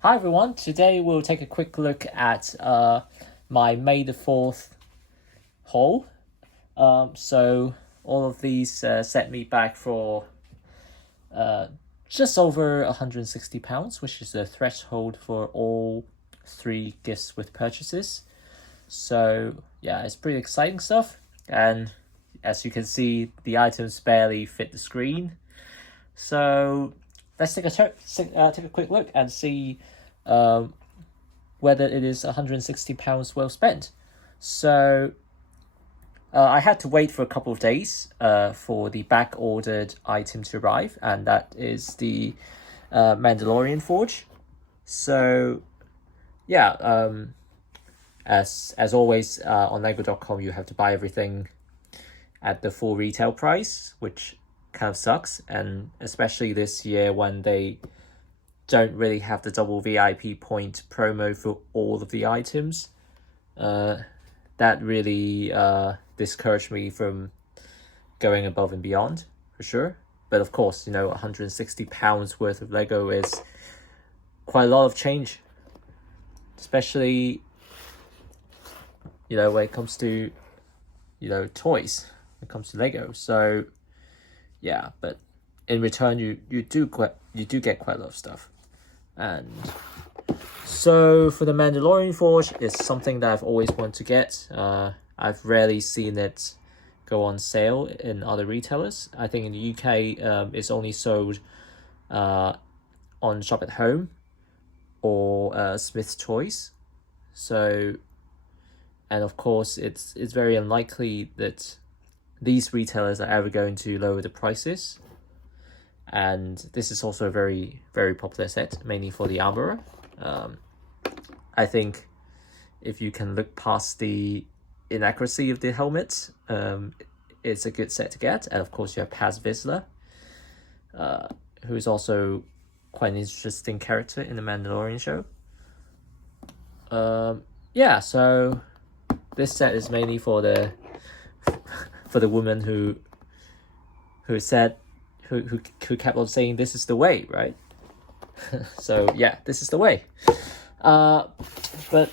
Hi everyone, today we'll take a quick look at my May the 4th haul. So all of these set me back for just over £160, which is the threshold for all 3 gifts with purchases. So yeah, it's pretty exciting stuff, and as you can see, the items barely fit the screen. So let's take a quick look and see whether it is £160 well spent. So I had to wait for a couple of days for the back ordered item to arrive, and that is the Mandalorian Forge. So yeah, as always, on lego.com you have to buy everything at the full retail price, which kind of sucks, and especially this year when they don't really have the double VIP point promo for all of the items. That really discouraged me from going above and beyond, for sure. But of course, you know, £160 worth of Lego is quite a lot of change, especially, you know, when it comes to, you know, toys, when it comes to Lego. So yeah, but in return, you do get quite a lot of stuff. And so for the Mandalorian Forge, it's something that I've always wanted to get. I've rarely seen it go on sale in other retailers. I think in the UK, it's only sold on Shop at Home or Smith's Toys. So, and of course, it's very unlikely that these retailers are ever going to lower the prices. And this is also a very, very popular set, mainly for the armorer. I think if you can look past the inaccuracy of the helmet, it's a good set to get. And of course, you have Paz Vizsla, who is also quite an interesting character in the Mandalorian show. Yeah, so this set is mainly for the woman who said who kept on saying this is the way, right? So yeah, this is the way. But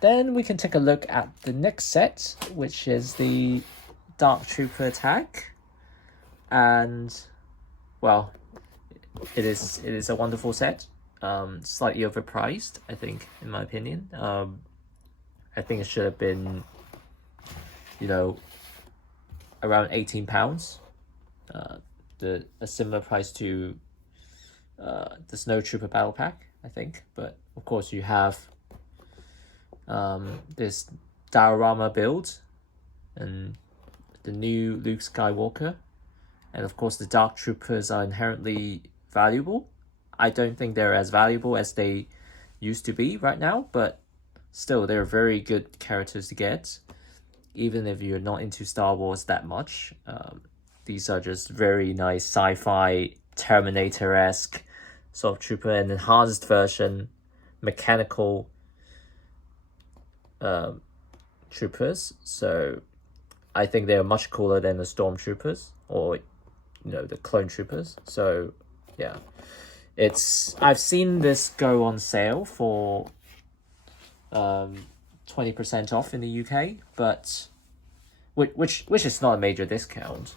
then we can take a look at the next set, which is the Dark Trooper Attack. And well, it is a wonderful set. Slightly overpriced, I think, in my opinion. I think it should have been, you know, around £18. A similar price to the Snow Trooper Battle Pack, I think. But of course, you have this diorama build and the new Luke Skywalker, and of course the Dark Troopers are inherently valuable. I don't think they're as valuable as they used to be right now, but still, they're very good characters to get, even if you're not into Star Wars that much. These are just very nice sci-fi Terminator-esque sort of trooper, an enhanced version, mechanical troopers. So I think they're much cooler than the stormtroopers, or, you know, the clone troopers. So yeah, I've seen this go on sale for 20% off in the UK, but which is not a major discount.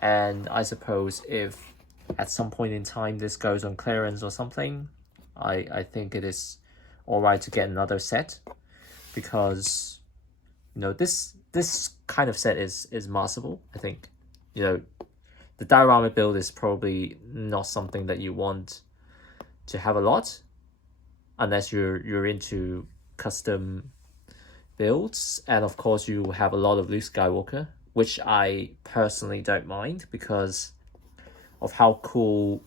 And I suppose if at some point in time this goes on clearance or something, I think it is alright to get another set, because, you know, this kind of set is masterful. I think, you know, the diorama build is probably not something that you want to have a lot, unless you're into custom builds. And of course, you have a lot of Luke Skywalker, which I personally don't mind because of how cool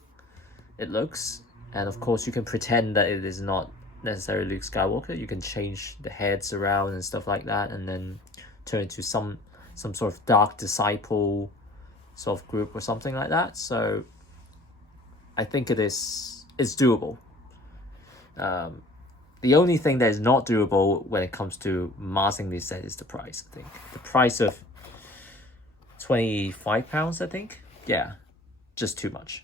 it looks. And of course, you can pretend that it is not necessarily Luke Skywalker. You can change the heads around and stuff like that, and then turn it to some sort of dark disciple sort of group or something like that. So I think it's doable. The only thing that is not doable when it comes to massing this set is the price. I think the price of £25, I think. Yeah, just too much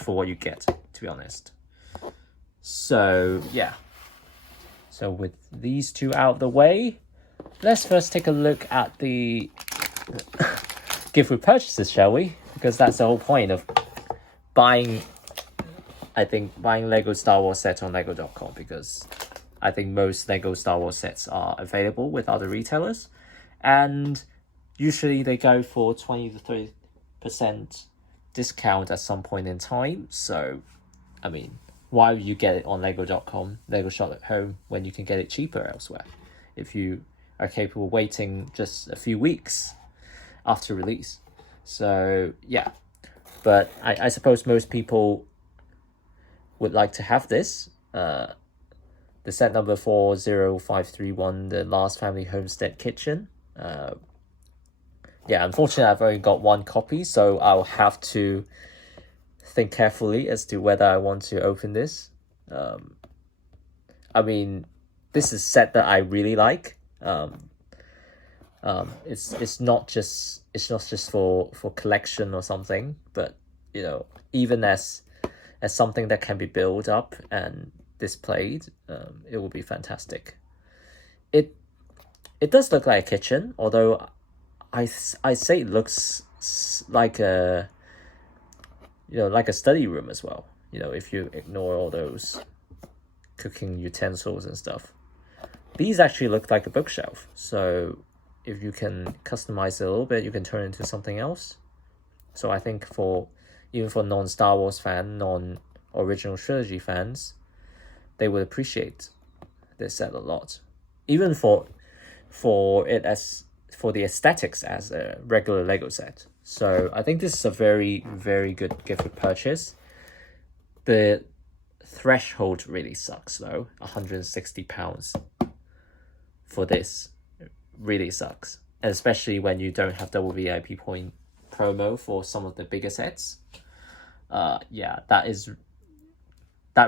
for what you get, to be honest. So yeah. So with these two out of the way, let's first take a look at the gift with purchases, shall we? Because that's the whole point of buying Lego Star Wars sets on Lego.com, because I think most Lego Star Wars sets are available with other retailers, and usually they go for 20 to 30% discount at some point in time. So, I mean, why would you get it on Lego.com, Lego Shop at Home, when you can get it cheaper elsewhere? If you are capable of waiting just a few weeks after release. So, yeah. But I suppose most people would like to have this. The set number 40531, the Last Family Homestead Kitchen. Yeah, unfortunately, I've only got one copy, so I'll have to think carefully as to whether I want to open this. I mean, this is a set that I really like. It's not just for collection or something, but you know, even as something that can be built up and displayed, it will be fantastic. It does look like a kitchen, although I say it looks like a study room as well. You know, if you ignore all those cooking utensils and stuff, these actually look like a bookshelf. So if you can customize it a little bit, you can turn it into something else. So I think even for non-Star Wars fan, non-original trilogy fans, they would appreciate this set a lot. Even for the aesthetics as a regular Lego set. So I think this is a very, very good gift with purchase. The threshold really sucks though. £160 for this really sucks. And especially when you don't have double VIP point promo for some of the bigger sets. Yeah, that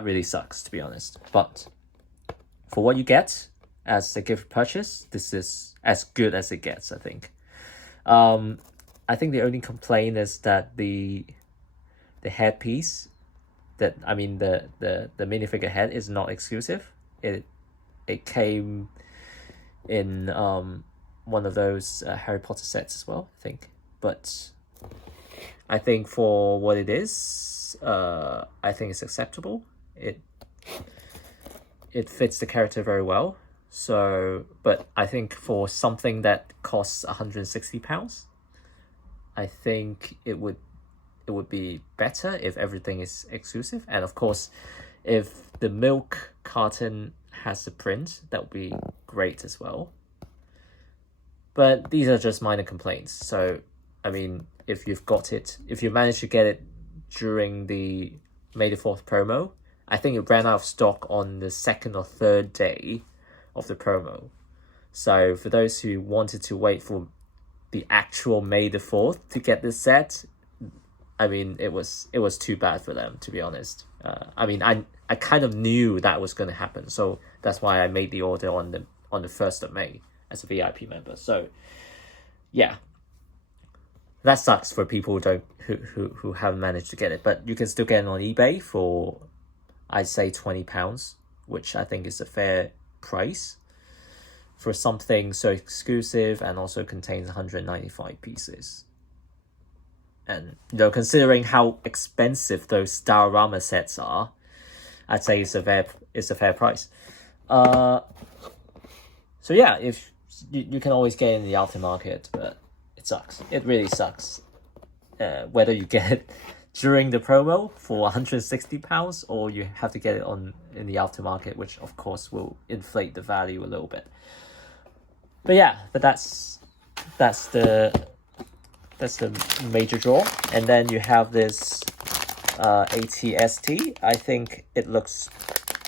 really sucks, to be honest. But for what you get as a gift purchase, this is as good as it gets, I think. I think the only complaint is that the headpiece, the minifigure head, is not exclusive. It came in one of those Harry Potter sets as well, I think. But I think for what it is, I think it's acceptable. It fits the character very well. So, but I think for something that costs £160, I think it would be better if everything is exclusive. And of course, if the milk carton has the print, that would be great as well. But these are just minor complaints. So, I mean, if you manage to get it during the May the 4th promo, I think it ran out of stock on the second or third day of the promo. So for those who wanted to wait for the actual May the 4th to get this set, I mean, it was too bad for them, to be honest. I mean, I kind of knew that was going to happen, so that's why I made the order on the 1st of May as a VIP member. So yeah, that sucks for people who haven't managed to get it, but you can still get it on eBay for, I'd say, £20, which I think is a fair price for something so exclusive and also contains 195 pieces. And you know, considering how expensive those diorama sets are, I'd say it's a fair price. So yeah, if you can always get it in the aftermarket, but it sucks. It really sucks. Whether you get it during the promo for £160 or you have to get it in the aftermarket, which of course will inflate the value a little bit. But yeah, that's the major draw. And then you have this ATST. I think it looks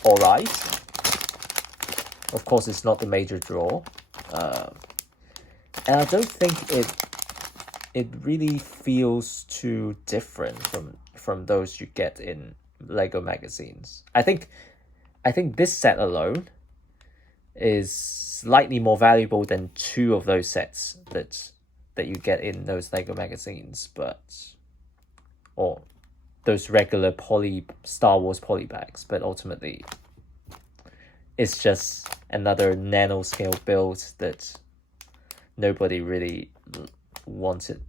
alright. Of course, it's not the major draw. And I don't think it really feels too different from those you get in Lego magazines. I think this set alone is slightly more valuable than two of those sets that you get in those Lego magazines, but those regular Star Wars poly bags, but ultimately it's just another nanoscale build that nobody really wanted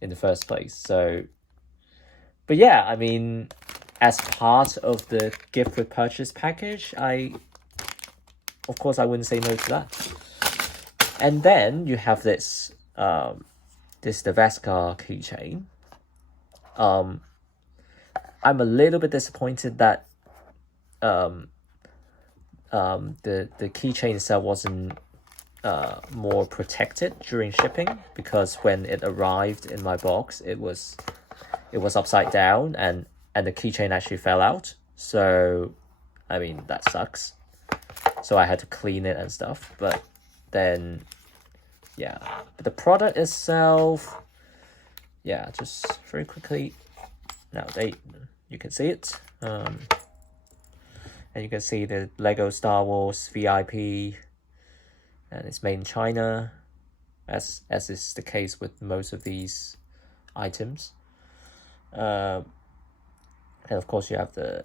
in the first place. So, but yeah, I mean, as part of the gift with purchase package, of course, I wouldn't say no to that. And then you have this Devaskar keychain. I'm a little bit disappointed that the keychain itself wasn't more protected during shipping, because when it arrived in my box, it was upside down and the keychain actually fell out. So I mean, that sucks. So I had to clean it and stuff. But then yeah, but the product itself, yeah, just very quickly, now you can see it, and you can see the Lego Star Wars VIP, and it's made in China, as is the case with most of these items. And of course you have the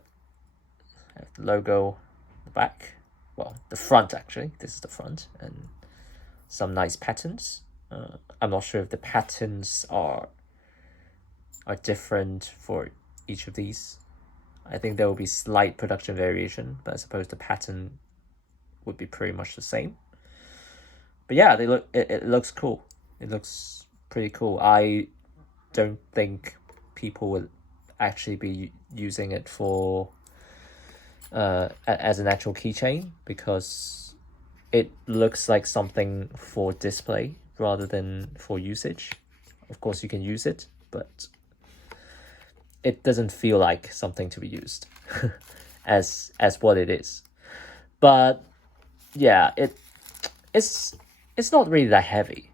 logo, the back, well, the front actually, this is the front, and some nice patterns. I'm not sure if the patterns are different for each of these. I think there will be slight production variation, but I suppose the pattern would be pretty much the same. But yeah, it looks cool. It looks pretty cool. I don't think people will actually be using it for as an actual keychain, because it looks like something for display rather than for usage. Of course you can use it, but it doesn't feel like something to be used as what it is. But yeah, it's not really that heavy,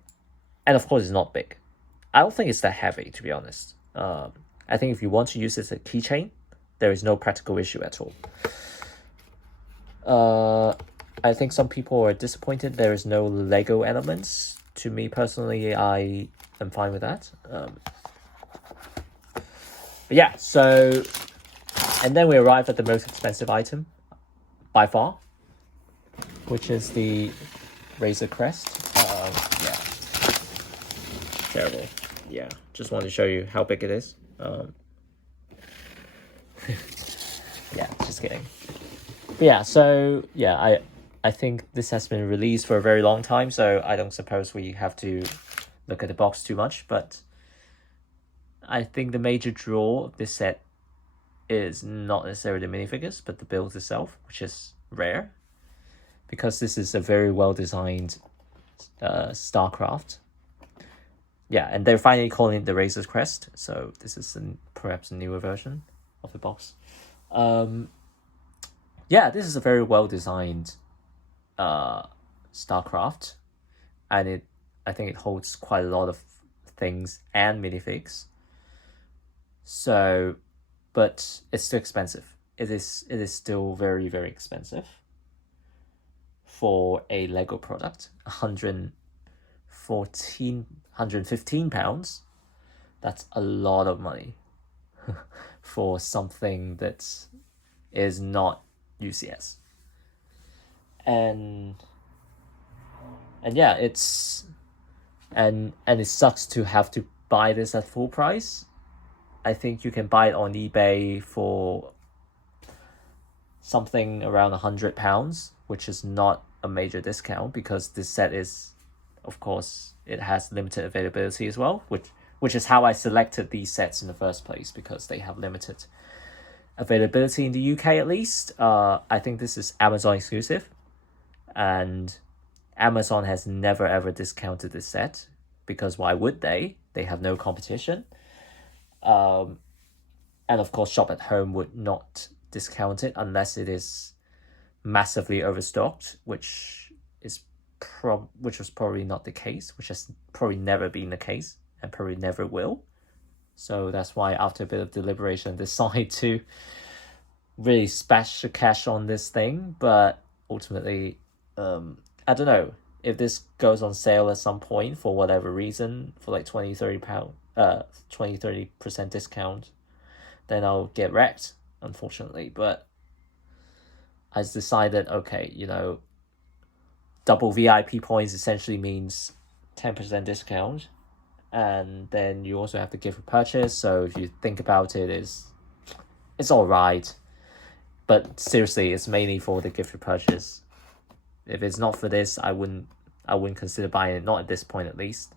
and of course it's not big. I don't think it's that heavy, to be honest. I think if you want to use it as a keychain, there is no practical issue at all. I think some people are disappointed there is no Lego elements. To me personally, I am fine with that. But yeah, so, and then we arrived at the most expensive item by far, which is the Razer Crest. Yeah, terrible. Yeah, just wanted to show you how big it is. Yeah, just kidding. But yeah, so yeah, I think this has been released for a very long time, so I don't suppose we have to look at the box too much, but I think the major draw of this set is not necessarily the minifigures, but the build itself, which is rare, because this is a very well designed StarCraft. Yeah, and they're finally calling it the Razer Crest, so this is perhaps a newer version of the box. Yeah, this is a very well designed StarCraft, and I think it holds quite a lot of things and minifigs. So, but it's still expensive. It is still very, very expensive for a Lego product. 115 pounds. That's a lot of money for something that is not UCS. And yeah, it sucks to have to buy this at full price. I think you can buy it on eBay for something around £100, which is not a major discount, because this set is, of course, it has limited availability as well, which is how I selected these sets in the first place, because they have limited availability in the UK at least. I think this is Amazon exclusive, and Amazon has never ever discounted this set, because why would they? They have no competition. And of course, Shop at Home would not discount it unless it is massively overstocked, which was probably not the case, which has probably never been the case and probably never will. So that's why, after a bit of deliberation, decide to really splash the cash on this thing. But ultimately, I don't know, if this goes on sale at some point for whatever reason, for like 20-30% discount, then I'll get wrecked, unfortunately. But I decided, okay, double VIP points essentially means 10% discount, and then you also have to give a purchase. So if you think about it, it's all right, but seriously, it's mainly for the gift purchase. If it's not for this, I wouldn't consider buying it. Not at this point, at least.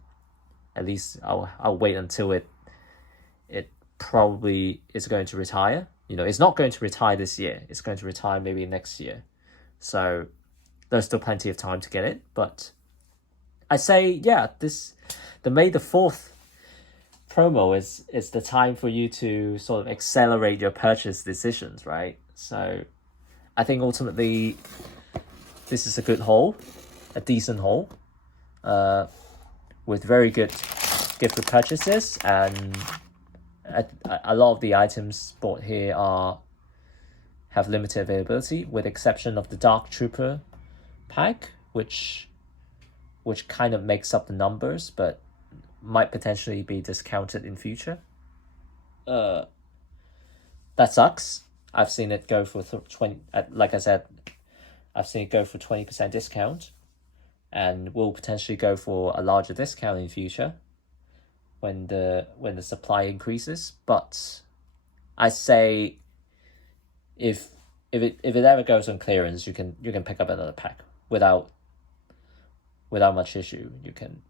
At least I'll wait until it probably is going to retire. It's not going to retire this year. It's going to retire maybe next year. So there's still plenty of time to get it. But I say, yeah, the May the 4th promo is the time for you to sort of accelerate your purchase decisions, right? So I think ultimately this is a good haul, a decent haul, with very good gift purchases, and a lot of the items bought here have limited availability, with exception of the Dark Trooper pack, which kind of makes up the numbers, but might potentially be discounted in future. That sucks. I've seen it go for 20. Like I said, I've seen it go for 20% discount, and will potentially go for a larger discount in future when the supply increases. But I say, if it ever goes on clearance, you can pick up another pack without much issue. You can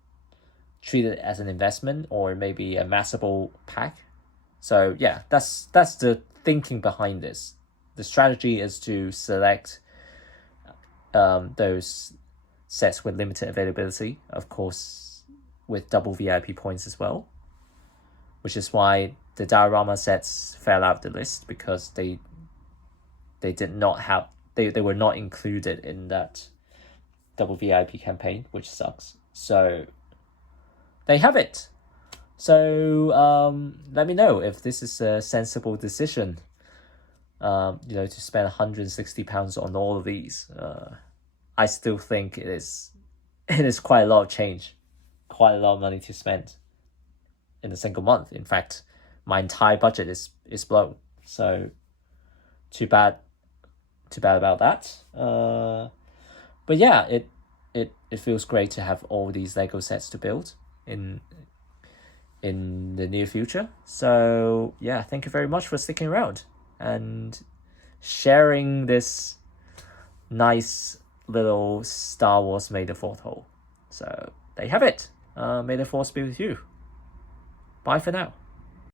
treat it as an investment or maybe a massable pack. So yeah, that's the thinking behind this. The strategy is to select those sets with limited availability, of course, with double VIP points as well, which is why the diorama sets fell out the list, because they did not have they were not included in that double VIP campaign, which sucks. So they have it. So let me know if this is a sensible decision, to spend £160 on all of these. I still think it is quite a lot of change, quite a lot of money to spend in a single month. In fact, my entire budget is blown. So too bad about that. But yeah, it feels great to have all these Lego sets to build in the near future. So yeah, thank you very much for sticking around and sharing this nice little Star Wars May the 4th haul. So there you have it. May the Force be with you. Bye for now.